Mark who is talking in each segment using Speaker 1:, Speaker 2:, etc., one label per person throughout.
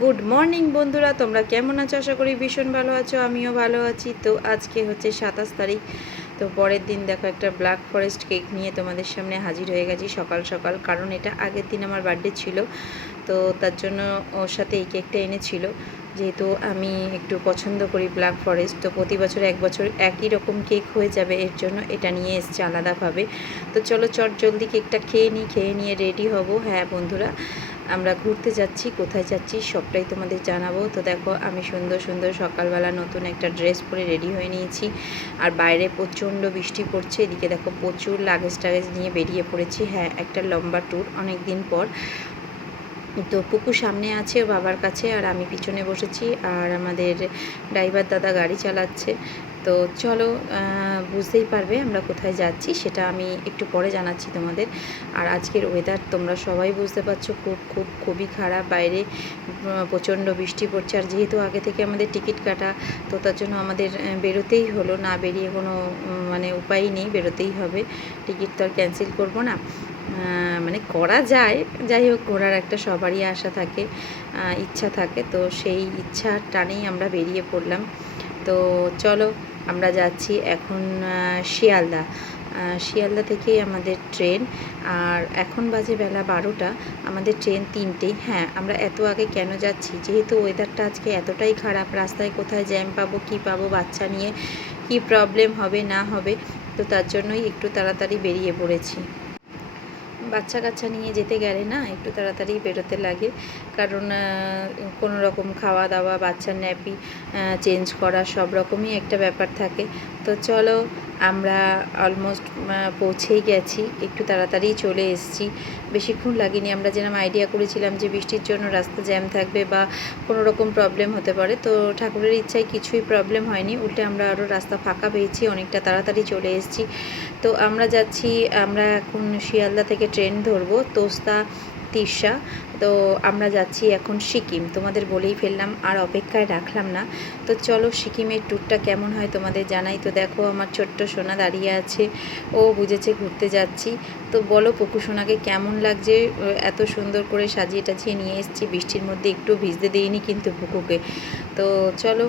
Speaker 1: Good morning বন্ধুরা। তোমরা কেমন আছো? আশা করি ভীষণ ভালো আছো, আমিও ভালো আছি। তো আজকে হচ্ছে সাতাশ তারিখ। তো পরের দিন দেখো একটা ব্ল্যাক ফরেস্ট কেক নিয়ে তোমাদের সামনে হাজির হয়ে গেছি সকাল সকাল, কারণ এটা আগের দিন আমার বার্থডে ছিল। তো তার জন্য ওর সাথে এই কেকটা এনেছিল। যেহেতু আমি একটু পছন্দ করি ব্ল্যাক ফরেস্ট, তো প্রতি বছর এক বছর একই রকম কেক হয়ে যাবে, এর জন্য এটা নিয়ে এসছে আলাদাভাবে। তো চলো চট জলদি কেকটা খেয়ে নিই, খেয়ে নিয়ে রেডি হব। হ্যাঁ বন্ধুরা, আমরা ঘুরতে যাচ্ছি, কোথায় যাচ্ছি সবটাই তোমাদের জানাব। তো দেখো, আমি সুন্দর সুন্দর সকালবেলা নতুন একটা ড্রেস পরে রেডি হয়ে নিয়েছি। আর বাইরে প্রচণ্ড বৃষ্টি পড়ছে, এদিকে দেখো প্রচুর লাগেজ টাগেজ নিয়ে বেরিয়ে পড়েছি। হ্যাঁ একটা লম্বা ট্যুর অনেক দিন পর। তো পুকু সামনে আছে বাবার কাছে আর আমি পিছনে বসেছি আর আমাদের ড্রাইভার দাদা গাড়ি চালাচ্ছে। তো চলো বুঝতেই পারবে আমরা কোথায় যাচ্ছি, সেটা আমি একটু পরে জানাচ্ছি তোমাদের। আর আজকের ওয়েদার তোমরা সবাই বুঝতে পারছ, খুব খুব, খুবই খারাপ। বাইরে প্রচণ্ড বৃষ্টি পড়ছে। আর যেহেতু আগে থেকে আমাদের টিকিট কাটা, তো তার জন্য আমাদের বেরোতেই হলো না। বেরিয়ে কোনো মানে উপায় নেই, বেরোতেই হবে। টিকিট তো আর ক্যান্সেল করব না। মানে করা যায়, যাই হোক ঘোরার একটা সবারই আশা থাকে ইচ্ছা থাকে, তো সেই ইচ্ছার টানেই আমরা বেরিয়ে পড়লাম। তো চলো আমরা যাচ্ছি এখন শিয়ালদা। শিয়ালদা থেকেই আমাদের ট্রেন, আর এখন বাজে বেলা বারোটা, আমাদের ট্রেন তিনটেই। হ্যাঁ আমরা এত আগে কেন যাচ্ছি? যেহেতু ওয়েদারটা আজকে এতটাই খারাপ, রাস্তায় কোথায় জ্যাম পাবো, কি পাবো, বাচ্চা নিয়ে কি প্রবলেম হবে, না হবে, তো তার জন্যই একটু তাড়াতাড়ি বেরিয়ে পড়েছি। বাচ্চা কাচ্চা নিয়ে যেতে গেলে না, একটু তাড়াতাড়ি বেরোতে লাগে। কারণ কোনো রকম খাওয়া দাওয়া বাচ্চার ন্যাপি চেঞ্জ করা সব রকমই একটা ব্যাপার থাকে। তো চলো আমরা অলমোস্ট পৌঁছেই গেছি। একটু তাড়াতাড়ি চলে এসেছি। বেশিক্ষণ লাগেনি। আমরা যেরকম আইডিয়া করেছিলাম যে বৃষ্টির জন্য রাস্তা জ্যাম থাকবে বা কোনো রকম প্রবলেম হতে পারে, তো ঠাকুরের ইচ্ছায় কিছুই প্রবলেম হয়নি। উল্টে আমরা আরও রাস্তা ফাঁকা পেয়েছি, অনেকটা তাড়াতাড়ি চলে এসেছি। তো আমরা যাচ্ছি, আমরা এখন শিয়ালদা থেকে ট্রেন ধরবো। তোস্তা তিরসা তো আমরা যাচ্ছি এখন সিকিম। তোমাদের বলেই ফেললাম, আর অপেক্ষায় রাখলাম না। তো চলো সিকিমের ট্যুরটা কেমন হয় তোমাদের জানাই। তো দেখো আমার ছোট্ট সোনা দাঁড়িয়ে আছে। ও বুঝেছে ঘুরতে যাচ্ছি। তো বলো পকু সোনাকে কেমন লাগছে? এত সুন্দর করে সাজিয়ে টাজিয়ে নিয়ে এসেছি। বৃষ্টির মধ্যে একটু ভিজতে দিইনি কিন্তু পুকুকে। তো চলো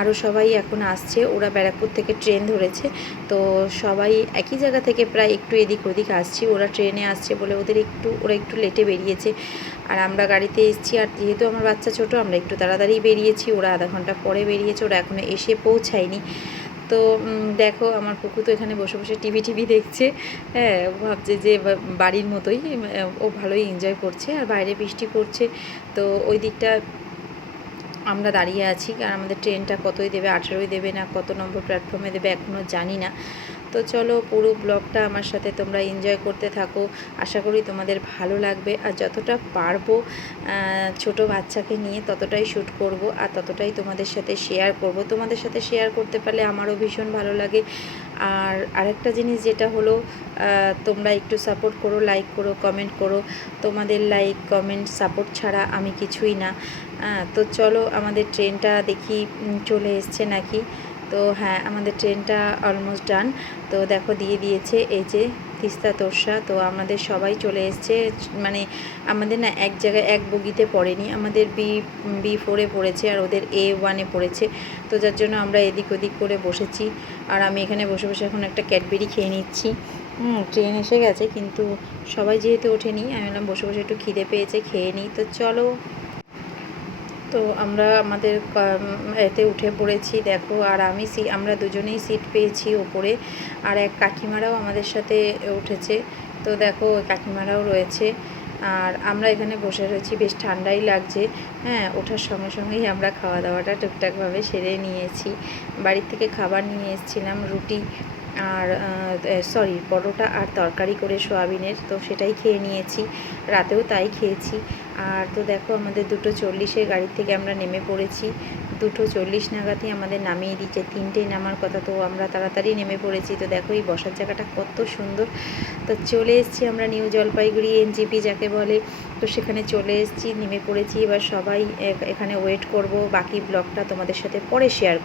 Speaker 1: আরও সবাই এখন আসছে। ওরা ব্যারাকপুর থেকে ট্রেন ধরেছে। তো সবাই একই জায়গা থেকে প্রায় একটু এদিক ওদিক আসছি। ওরা ট্রেনে আসছে বলে ওদের একটু, ওরা একটু লেটে বেরিয়েছে। আর আমরা গাড়িতে এসেছি। আর যেহেতু আমার বাচ্চা ছোট, আমরা একটু তাড়াতাড়ি বেরিয়েছি। ওরা আধা ঘণ্টা পরে বেরিয়েছে। ওরা এখনও এসে পৌঁছায়নি। তো দেখো, আমার পুকু তো এখানে বসে বসে টিভি টিভি দেখছে। হ্যাঁ ভাবছে যে বাড়ির মতোই। ও ভালোই এনজয় করছে। আর বাইরে বৃষ্টি পড়ছে। তো ওই দিকটা আমরা দাঁড়িয়ে আছি আর আমাদের ট্রেনটা কতই দেবে, আঠেরোই দেবে না, কত নম্বর প্ল্যাটফর্মে দেবে এখনও জানি না। তো চলো পুরো ব্লগটা আমার সাথে তোমরা এনজয় করতে থাকো। আশা করি তোমাদের ভালো লাগবে। আর যতটা পারব ছোট বাচ্চাকে নিয়ে ততটাই শ্যুট করব, আর ততটাই তোমাদের সাথে শেয়ার করব। তোমাদের সাথে শেয়ার করতে পারলে আমারও ভীষণ ভালো লাগে। আর আরেকটা জিনিস যেটা হলো তোমরা একটু সাপোর্ট করো লাইক করো কমেন্ট করো। তোমাদের লাইক কমেন্ট সাপোর্ট ছাড়া আমি কিছুই না। তো চলো আমাদের ট্রেনটা দেখি চলে এসছে নাকি? তো হ্যাঁ আমাদের ট্রেনটা অলমোস্ট ডান তো দেখো, দিয়ে দিয়েছে, এই যে তিস্তা তোরসা, তো আমাদের সবাই চলে এসছে। মানে আমাদের না এক জায়গায় এক বগিতে পড়েনি। আমাদের বি বি ফোরে পড়েছে আর ওদের এ ওয়ানে পড়েছে। তো যার জন্য আমরা এদিক ওদিক করে বসেছি। আর আমি এখানে বসে বসে এখন একটা ক্যাডবেরি খেয়ে নিচ্ছি। হুম, ট্রেন এসে গেছে, কিন্তু সবাই যেহেতু ওঠেনি, আমি বললাম বসে বসে একটু খিদে পেয়েছে, খেয়ে নিই। তো চলো তো আমরা আমাদের এতে উঠে পড়েছি, দেখো, আর আমি সি, আমরা দুজনেই সিট পেয়েছি ওপরে, আর এক কাকিমারাও আমাদের সাথে উঠেছে। তো দেখো কাকিমারাও রয়েছে, আর আমরা এখানে বসে রয়েছি, বেশ ঠান্ডাই লাগছে। হ্যাঁ ওঠার সঙ্গে সঙ্গেই আমরা খাওয়া দাওয়াটা টুকটাকভাবে সেরে নিয়েছি। বাড়ির থেকে খাবার নিয়ে এসেছিলাম, রুটি আর সরি পরোটা আর তরকারি করে সোয়াবিনের, তো সেটাই খেয়ে নিয়েছি। রাতেও তাই খেয়েছি। আর তো দেখো, আমাদের দুটো চল্লিশে গাড়ি থেকে আমরা নেমে পড়েছি। দুটো চল্লিশ নাগাদই আমাদের নামিয়ে দিচ্ছে তিনটেই নামার কথা, তো আমরা তাড়াতাড়ি নেমে পড়েছি। তো দেখো, এই বসার জায়গাটা কত সুন্দর। তো চলে এসেছি আমরা নিউ জলপাইগুড়ি এনজিপি যাকে বলে। তো সেখানে চলে এসেছি, নেমে পড়েছি। এবার সবাই এখানে ওয়েট করব। বাকি ব্লগটা তোমাদের সাথে পরে শেয়ার